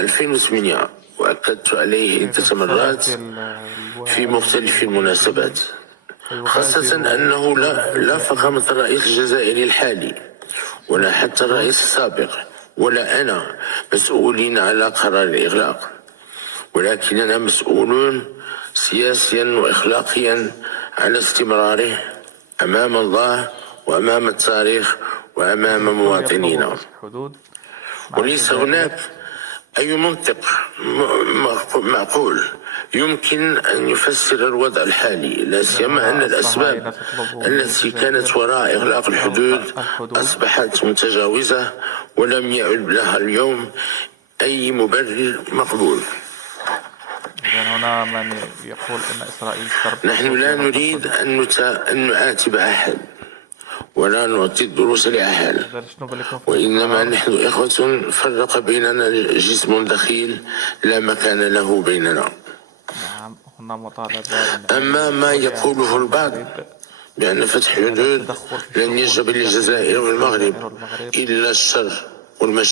2008 وأكدت عليه عدة مرات في مختلف المناسبات، خاصة أنه لا فخامة الرئيس الجزائري الحالي ولا حتى الرئيس السابق ولا أنا مسؤولين على قرار الإغلاق، ولكننا مسؤولون سياسيا وإخلاقيا على استمراره أمام الله وأمام التاريخ وأمام مواطنينا. وليس هناك أي منطق معقول يمكن أن يفسر الوضع الحالي، لا سيما أن الأسباب التي كانت وراء إغلاق الحدود أصبحت متجاوزة ولم يعد لها اليوم أي مبرر مقبول. هنا من يقول أن إسرائيل نحن لا نريد أن نعاتب أحد ولا نعطي الدروس لأحد، وإنما نحن إخوة فرق بيننا جسم دخيل لا مكان له بيننا. أما ما يقوله البعض بأن فتح الحدود لن يجب للجزائر والمغرب إلا الشر والمشاكل